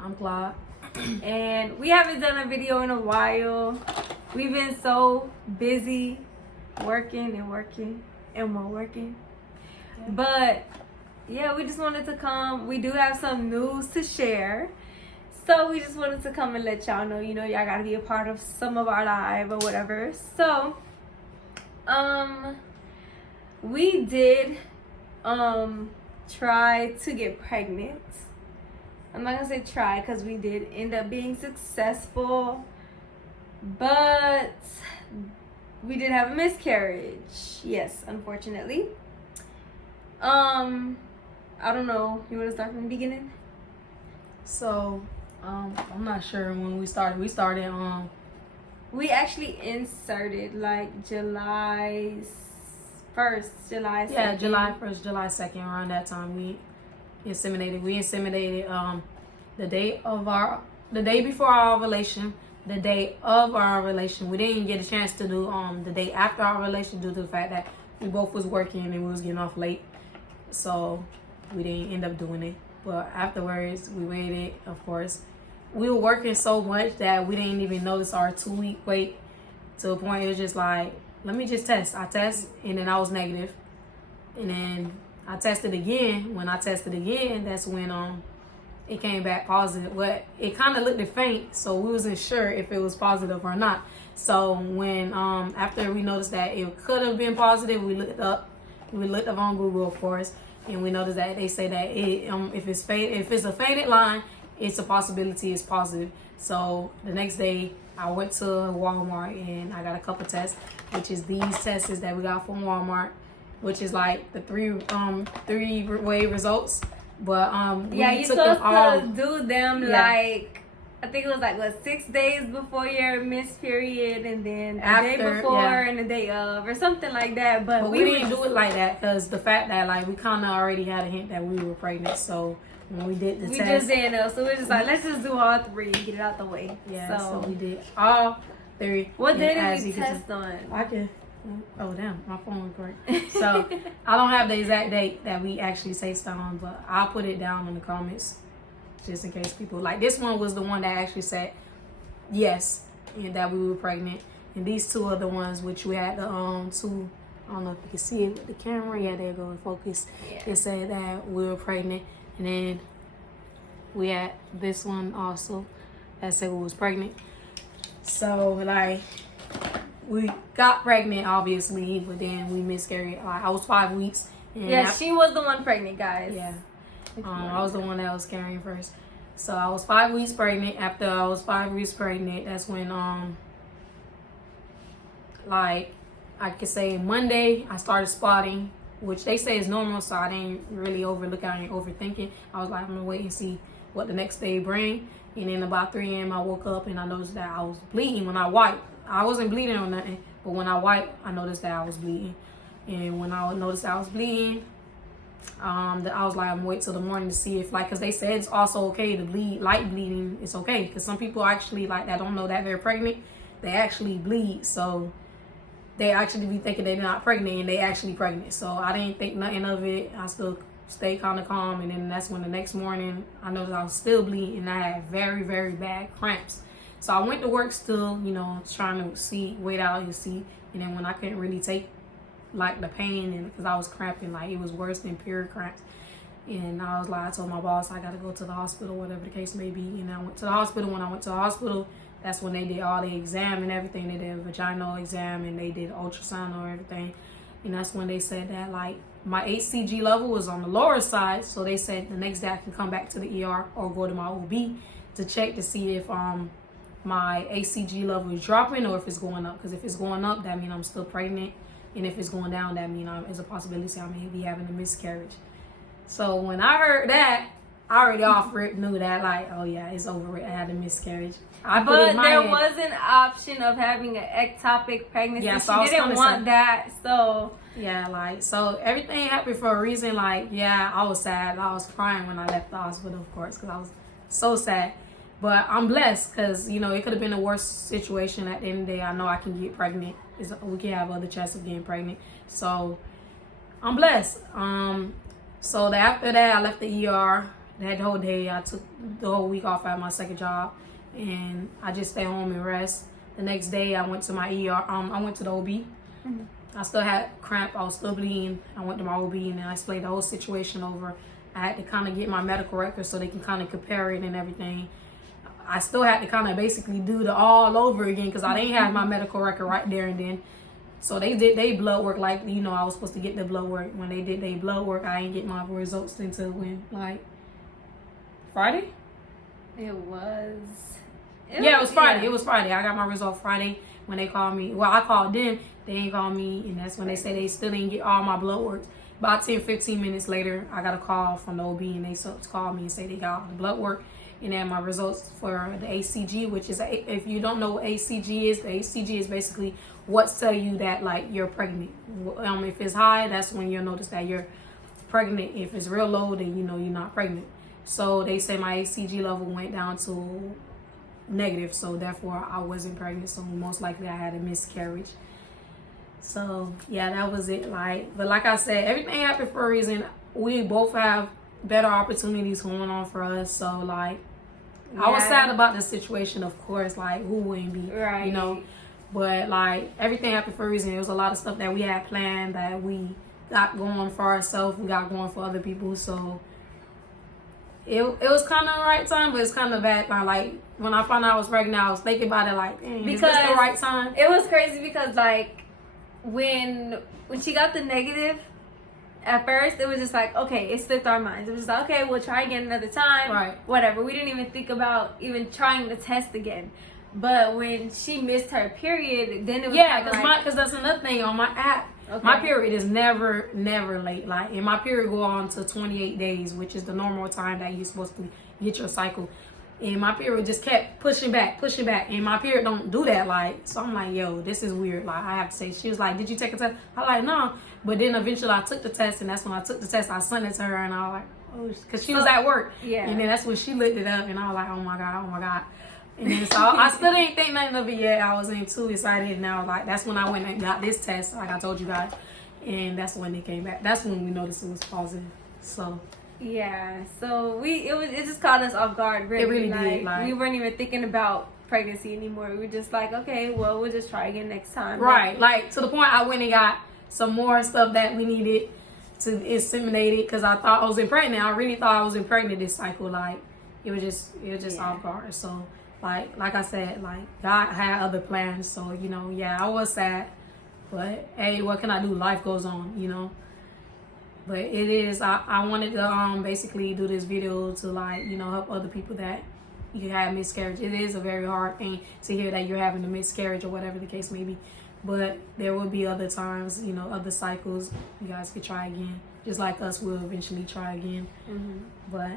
I'm Claude. And we haven't done a video in a while. We've been so busy working and more working. Yeah. But yeah, we just wanted to come. We do have some news to share. So we just wanted to come and let y'all know, y'all gotta be a part of some of our live or whatever. So, we did try to get pregnant. I'm not gonna say try because we did end up being successful, but we did have a miscarriage. Yes, unfortunately. I don't know. You want to start from the beginning? So, I'm not sure when we started. We actually inserted like July 1st, July 2nd. Yeah, July 1st, July 2nd, around that time we inseminated. We inseminated the day before our ovulation, the day of our ovulation. We didn't get a chance to do the day after our ovulation due to the fact that we both was working and we was getting off late. So we didn't end up doing it. But afterwards we waited, of course. We were working so much that we didn't even notice our 2-week wait, to a point it was just like, let me just test. I test and then I was negative. And then I tested again. When I tested again, that's when it came back positive. But it kind of looked faint, so we wasn't sure if it was positive or not. So when after we noticed that it could have been positive, we looked up on Google, of course, and we noticed that they say that if it's a fainted line, it's a possibility it's positive. So the next day I went to Walmart and I got a couple tests, which is these tests that we got from Walmart, which is like the three-way results. But yeah, you're took supposed them all, to do them like, I think it was like 6 days before your missed period, and then the day before and the day of, or something like that. But we didn't do it like that because the fact that like we kind of already had a hint that we were pregnant. So when we did the test, we just didn't know. So we're just like, let's just do all 3, get it out the way. Yeah. So we did all 3. What day did we test on? I can. Oh damn, my phone was great. So I don't have the exact date that we actually tasted on, but I'll put it down in the comments just in case people like. This one was the one that actually said yes and that we were pregnant, and these 2 are the ones which we had the 2. I don't know if you can see it with the camera. Yeah, there you go in focus. Yeah. It said that we were pregnant, and then we had this one also that said we was pregnant. So like, we got pregnant obviously, but then we miscarried. Like, I was 5 weeks. And yeah, she was the one pregnant, guys. Yeah. I was the one that was carrying first. So I was 5 weeks pregnant. After I was 5 weeks pregnant, that's when like I could say Monday I started spotting, which they say is normal, so I didn't really overlook it. I didn't overthink it. I was like, I'm gonna wait and see what the next day bring. And then about 3 a.m. I woke up and I noticed that I was bleeding when I wiped. I wasn't bleeding or nothing, but when I wiped, I noticed that I was bleeding. And when I noticed I was bleeding, I was like, I'm gonna wait till the morning to see if, like, because they said it's also okay to bleed, light bleeding, it's okay. Because some people actually, like, that don't know that they're pregnant, they actually bleed. So they actually be thinking they're not pregnant and they actually pregnant. So I didn't think nothing of it. I still stayed kind of calm. And then that's when the next morning I noticed I was still bleeding and I had very, very bad cramps. So I went to work still, trying to wait out and see. And then when I couldn't really take like the pain, and because I was cramping, like it was worse than pure cramps. And I was like, I told my boss I gotta go to the hospital, whatever the case may be. And I went to the hospital. When I went to the hospital, that's when they did all the exam and everything. They did a vaginal exam and they did ultrasound or everything. And that's when they said that like my HCG level was on the lower side. So they said the next day I can come back to the ER or go to my OB to check to see if my HCG level is dropping or if it's going up. Because if it's going up, that means I'm still pregnant. And if it's going down, that means there's a possibility I may be having a miscarriage. So when I heard that, I already off rip knew that, like, oh yeah, it's over with. I had a miscarriage. But there was an option of having an ectopic pregnancy. Yeah, so she didn't want that, so. Yeah, like, so everything happened for a reason. Like, yeah, I was sad. I was crying when I left the hospital, of course, because I was so sad. But I'm blessed because, it could have been a worse situation. At the end of the day, I know I can get pregnant. We can have other chances of getting pregnant. So I'm blessed. So after that, I left the ER that whole day. I took the whole week off at my second job, and I just stayed home and rest. The next day, I went to my ER. I went to the OB. I still had cramp. I was still bleeding. I went to my OB, and I explained the whole situation over. I had to kind of get my medical record so they can kind of compare it and everything. I still had to kind of basically do the all over again because I didn't have my medical record right there and then. So they did their blood work like, you know, I was supposed to get the blood work. When they did their blood work, I didn't get my results until when, like, Friday? It was Friday. It was Friday. I got my result Friday when they called me. Well, I called them. They ain't called me, and that's when they said they still didn't get all my blood work. About 10, 15 minutes later, I got a call from the OB, and they called me and say they got all the blood work. And then my results for the ACG, which is, if you don't know what ACG is, the ACG is basically what tell you that, like, you're pregnant. If it's high, that's when you'll notice that you're pregnant. If it's real low, then you know you're not pregnant. So they say my ACG level went down to negative, so therefore I wasn't pregnant. So most likely I had a miscarriage. So yeah, that was it. But like I said, everything happened for a reason. We both have better opportunities going on for us. So like, I was sad about the situation, of course. Like, who wouldn't be, right? You know. But like, everything happened for a reason. There was a lot of stuff that we had planned that we got going for ourselves. We got going for other people. So it was kind of the right time, but it's kind of bad. Like, when I found out I was pregnant, I was thinking about it like, is this the right time? It was crazy because like when she got the negative, at first it was just like, okay, it slipped our minds. It was just like, okay, we'll try again another time. Right. Whatever. We didn't even think about even trying the test again. But when she missed her period, then it was because that's another thing on my app. Okay. My period is never late. Like, and my period go on to 28 days, which is the normal time that you're supposed to get your cycle. And my period just kept pushing back. And my period don't do that. Like, so I'm like, yo, this is weird. Like, I have to say, she was like, did you take a test? I like, no. But then eventually I took the test, and that's when I took the test. I sent it to her, and I was like, oh, because she was at work. Yeah. And then that's when she looked it up, and I was like, oh my God. And then so I still didn't think nothing of it yet. I wasn't too excited. And now, like, that's when I went and got this test, like I told you guys. And that's when it came back. That's when we noticed it was positive. So yeah. So it just caught us off guard. Really. It really did. Like, we weren't even thinking about pregnancy anymore. We were just like, okay, well, we'll just try again next time. Right. Like, to the point I went and got some more stuff that we needed to inseminate it, because I thought I was pregnant. I really thought I was pregnant this cycle. Like, it was just off guard. So like I said, like, God had other plans. So, you know, yeah, I was sad. But hey, what can I do? Life goes on, you know. But it is, I wanted to basically do this video to, like, you know, help other people that you have miscarriage. It is a very hard thing to hear that you're having a miscarriage or whatever the case may be. But there will be other times, you know, other cycles. You guys could try again. Just like us, we'll eventually try again. Mm-hmm. But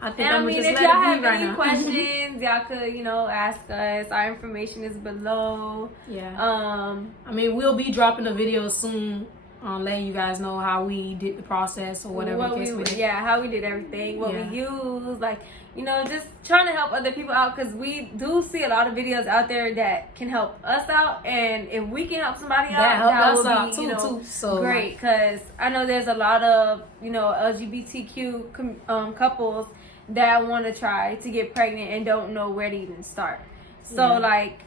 I think and I'm if just y'all let it have be right any now. questions, y'all could, you know, ask us. Our information is below. Yeah. I mean, we'll be dropping a video soon, letting you guys know how we did the process or whatever the case may be. Yeah, how we did everything, what we used, like, you know, just trying to help other people out, because we do see a lot of videos out there that can help us out, and if we can help somebody out, that would be, you know, so great, because I know there's a lot of, you know, LGBTQ couples that want to try to get pregnant and don't know where to even start. So like,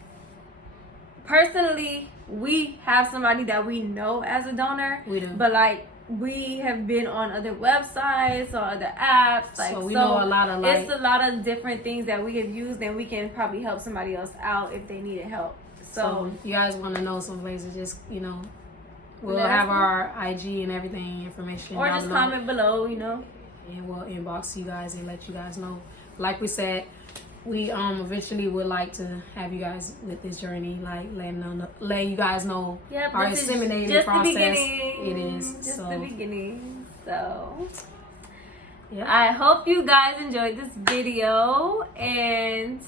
personally, we have somebody that we know as a donor. We do. But like, we have been on other websites or other apps. Like, so we know a lot of, like, it's a lot of different things that we have used, and we can probably help somebody else out if they needed help. So you guys want to know some places, just, you know, we'll have our IG and everything information. Or just comment below, you know. And we'll inbox you guys and let you guys know. Like we said, we eventually would like to have you guys with this journey, like letting you guys know our inseminating process. It is just the beginning. So yeah, I hope you guys enjoyed this video, and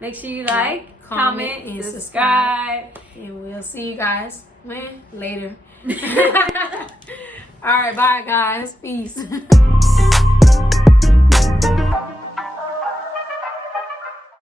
make sure you like, comment, and subscribe. And we'll see you guys, later. All right, bye guys. Peace.